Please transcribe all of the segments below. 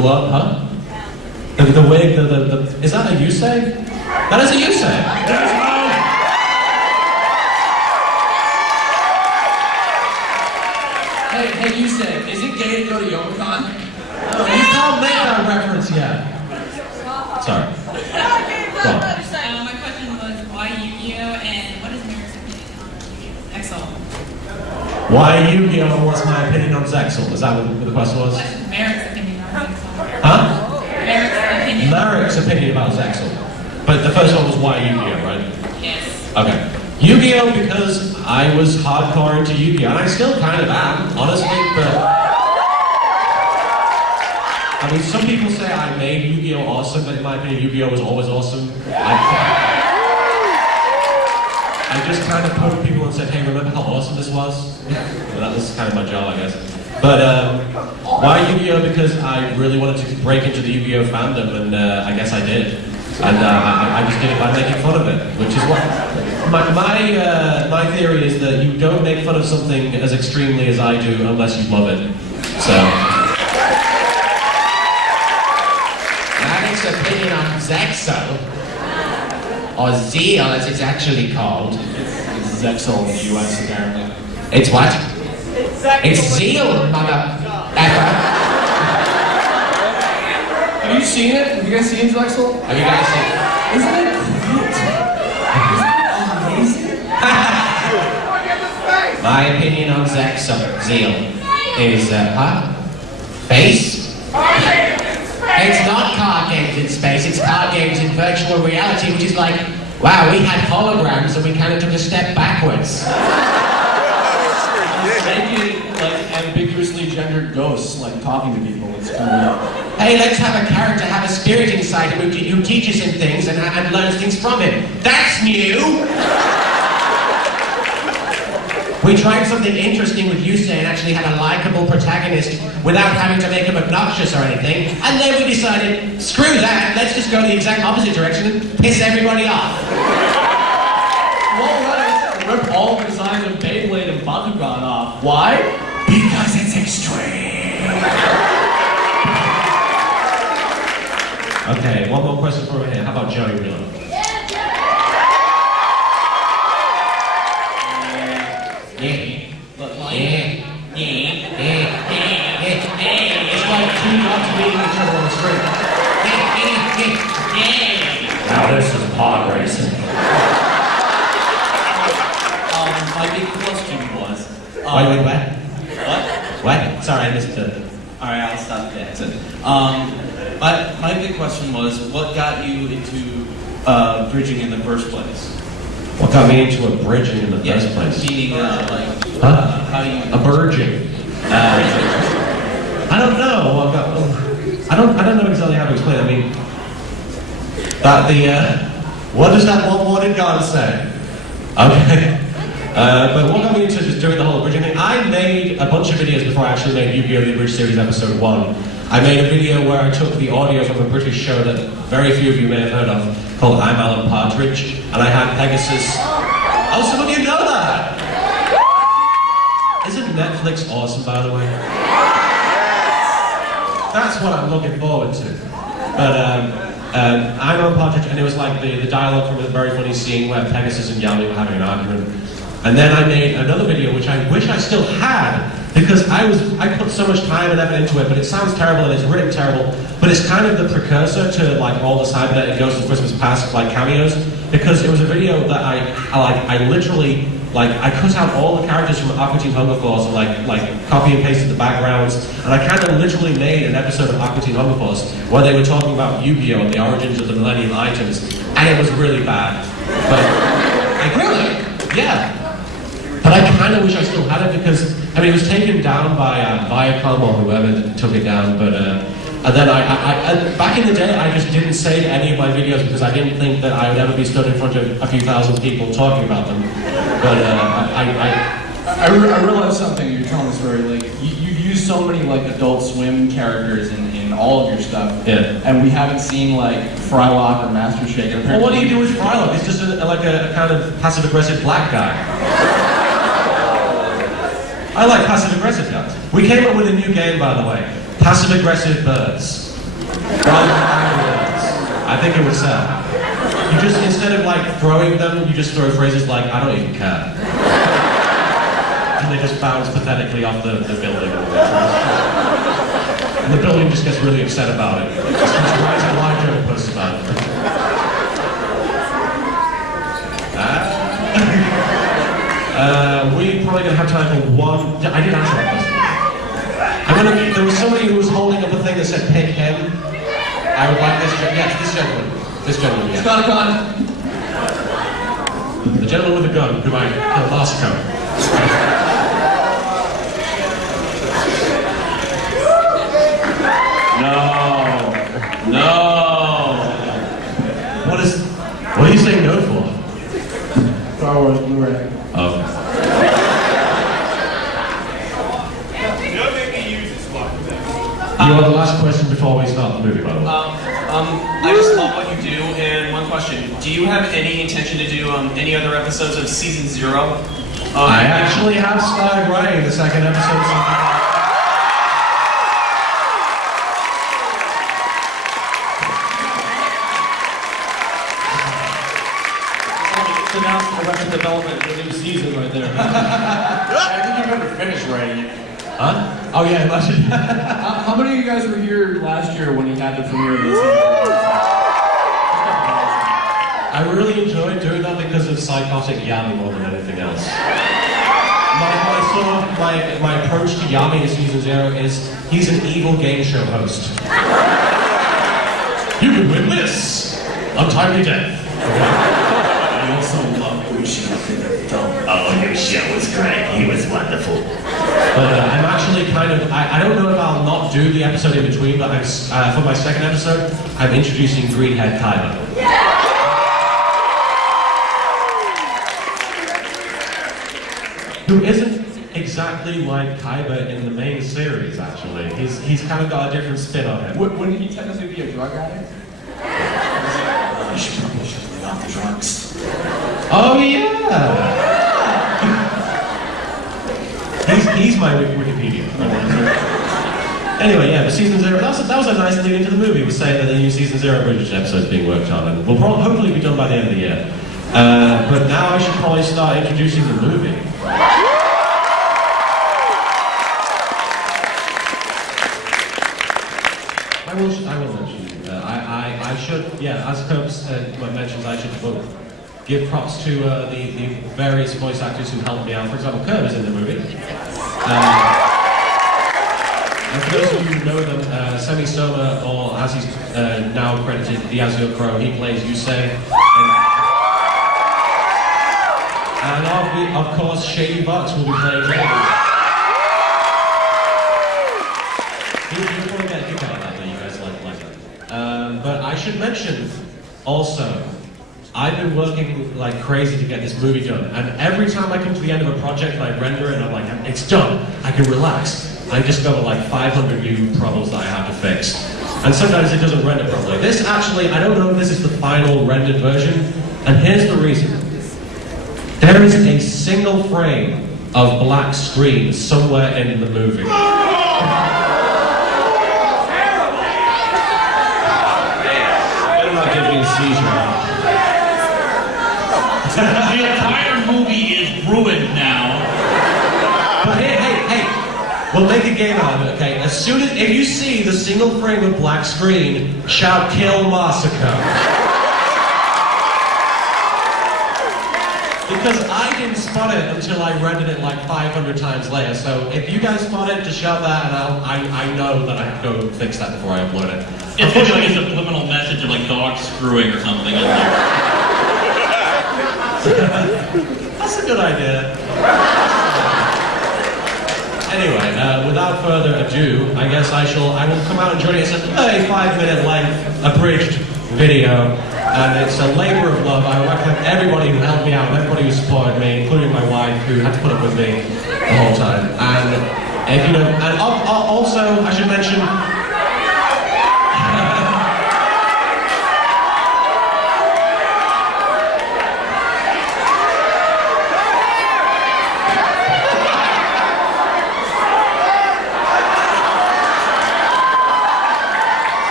glove, huh? The wig, is that a Yusei? That is a Yusei. Hey, Yusei, is it gay to go to Youmacon? No, you can't make that reference yet. Sorry. Go on. My question was, why Yu Gi Oh and what is Merrick's opinion on Zexal? Why Yu Gi Oh? What's my opinion on Zexal? Is that what the question was? What's Merrick's opinion on Zexal? Huh? Merrick's opinion. Merrick's opinion about Zexal. But the first one was why Yu Gi Oh, right? Yes. Okay. Yu Gi Oh because I was hardcore into Yu Gi Oh, and I still kind of am, honestly, but... I mean, some people say I made Yu Gi Oh awesome, but in my opinion, Yu Gi Oh was always awesome. I just kind of poked people and said, hey, remember how awesome this was? Well, that was kind of my job, I guess. But why Yu Gi Oh? Because I really wanted to break into the Yu Gi Oh fandom, and I guess I did. And I just did it by making fun of it, which is what... My theory is that you don't make fun of something as extremely as I do unless you love it. So... Opinion on Zexal, or Zeal as it's actually called. It's Zexal in the US apparently. It's what? It's Zeal, mother effer. Have you seen it? Have you guys seen Zexal? Have you guys seen it? Isn't it cute? Isn't it amazing? My opinion on Zexal, Zeal, is, face? It's not card games in space, it's card games in virtual reality, which is like, wow, we had holograms and we kind of took a step backwards. Making like ambiguously gendered ghosts, like talking to people. It's kind of... Hey, let's have a character have a spirit inside him who teaches him things and learns things from him. That's new! We tried something interesting with Yusei and actually had a likable protagonist without having to make him obnoxious or anything. And then we decided, screw that, let's just go the exact opposite direction and piss everybody off. Well, let's rip all the designs of Beyblade and Bakugan off. Why? Because it's extreme. Okay, one more question for me here. How about Joey Wheeler? It's like two dogs meeting each other on the street. Now this is pod racing. My big question was... Wait, what? What? What? Sorry, I missed it. Alright, I'll stop the accent. My big question was, what got you into bridging in the first place? What got me into a bridging in the first place? Meaning, how you... A virgin. I don't know. I don't know exactly how to explain it. I mean, what does that what did God say? Okay. But what got me into just doing the whole bridging thing? I made a bunch of videos before I actually made Yu Gi Oh! The Abridged Series Episode 1. I made a video where I took the audio from a British show that very few of you may have heard of, called I'm Alan Partridge, and I had Pegasus. Oh, some of you know that! Isn't Netflix awesome, by the way? That's what I'm looking forward to. But I'm Alan Partridge, and it was like the dialogue from a very funny scene where Pegasus and Yami were having an argument. And then I made another video, which I wish I still had, because I put so much time and effort into it, but it sounds terrible and it's written terrible, but it's kind of the precursor to like all the cybernetic Ghosts of Christmas Past like cameos, because it was a video that I literally I cut out all the characters from Aqua Teen Hunger Force and like copy and pasted the backgrounds, and I kind of literally made an episode of Aqua Teen Hunger Force where they were talking about Yu Gi Oh! And the origins of the Millennium items, and it was really bad. But really, yeah. But I kind of wish I still had it because, I mean, it was taken down by Viacom or whoever took it down, but, and then back in the day, I just didn't save any of my videos because I didn't think that I would ever be stood in front of a few thousand people talking about them. But I realized something, you're telling this story, like, you use so many, like, Adult Swim characters in all of your stuff, yeah. And we haven't seen, like, Frylock or Master Shake. Well, what do you do with Frylock? He's just like a kind of passive-aggressive black guy. I like passive-aggressive guys. We came up with a new game, by the way. Passive-aggressive birds. rather than angry words. I think it would sell. You just, instead of like throwing them, you just throw phrases like, I don't even care. And they just bounce pathetically off the building. And the building just gets really upset about it. Just writes a live joke post about it. We're probably going to have time for one. I did answer that question. There was somebody who was holding up a thing that said pick him. I would like this. Yes, this gentleman. This gentleman, yes. Got a gun. The gentleman with the gun, who I killed last time. No. What are you saying no for? Star Wars Blu-ray. Oh. You are the last question before we start the movie, by the way. I just love what you do, and one question. Do you have any intention to do any other episodes of Season 0? I actually have started writing the second episode of Season 0. It's announced Arrested Development, the new season right there. I think you better finish writing it. Huh? Oh yeah, imagine. How many of you guys were here last year when he had the premiere of this season? I really enjoyed doing that because of psychotic Yami more than anything else. My approach to Yami in Season 0 is he's an evil game show host. You could win this! Untimely death. I also love Ushio in the film. Oh, Ushio was great. He was wonderful. But I'm actually kind of, I don't know if I'll not do the episode in between, but I'm, for my second episode, I'm introducing Greenhead Kaiba. Who isn't exactly like Kaiba in the main series, actually. He's kind of got a different spin on him. Wouldn't he technically be a drug addict? You should probably shut me off the drugs. Oh yeah! he's my Wikipedia. Anyway, yeah, but Season 0, that was a nice lead into the movie. We're saying that the new Season 0 British episode is being worked on, and will hopefully be done by the end of the year. But now I should probably start introducing the movie. I will mention. I should, yeah, as Copes mentioned, I should give props to the various voice actors who helped me out. For example, Curb is in the movie. And for those of you who know them, Semi Soma, or as he's now credited, the Azure Crow, he plays Yusei. And of course, Shaky Box will be playing David. You'll probably get a kick out of that, you guys like that. But I should mention, also, I've been working like crazy to get this movie done, and every time I come to the end of a project and I render it and I'm like, it's done, I can relax. I discover like 500 new problems that I have to fix. And sometimes it doesn't render properly. This actually, I don't know if this is the final rendered version, and here's the reason. There is a single frame of black screen somewhere in the movie. Better not give me a seizure. The entire movie is ruined now. But hey, we'll make a game out of it, okay? As soon as, if you see the single frame of black screen, shout kill Masako. Because I didn't spot it until I rendered it like 500 times later, so if you guys spot it, just shout that, and I know that I have to go fix that before I upload it. It's like a subliminal message of like dog screwing or something in there. That's a good idea. Anyway, without further ado, I guess I will come out and join you. It's a 35-minute length abridged video, and it's a labor of love. I recommend everybody who helped me out, everybody who supported me, including my wife, who had to put up with me the whole time. And if you know, and also I should mention.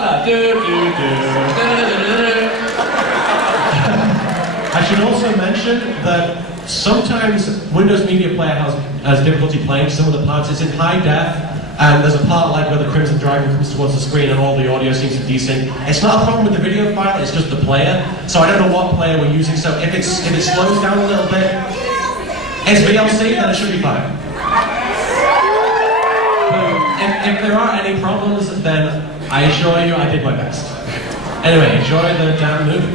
da do do do do. I should also mention that sometimes Windows Media Player has difficulty playing some of the parts. It's in high def, and there's a part like where the Crimson Dragon comes towards the screen and all the audio seems to desync. It's not a problem with the video file, it's just the player. So I don't know what player we're using, so if it slows down a little bit, it's VLC, then it should be fine. But if there are any problems, then I assure you I did my best. Anyway, enjoy the damn movie.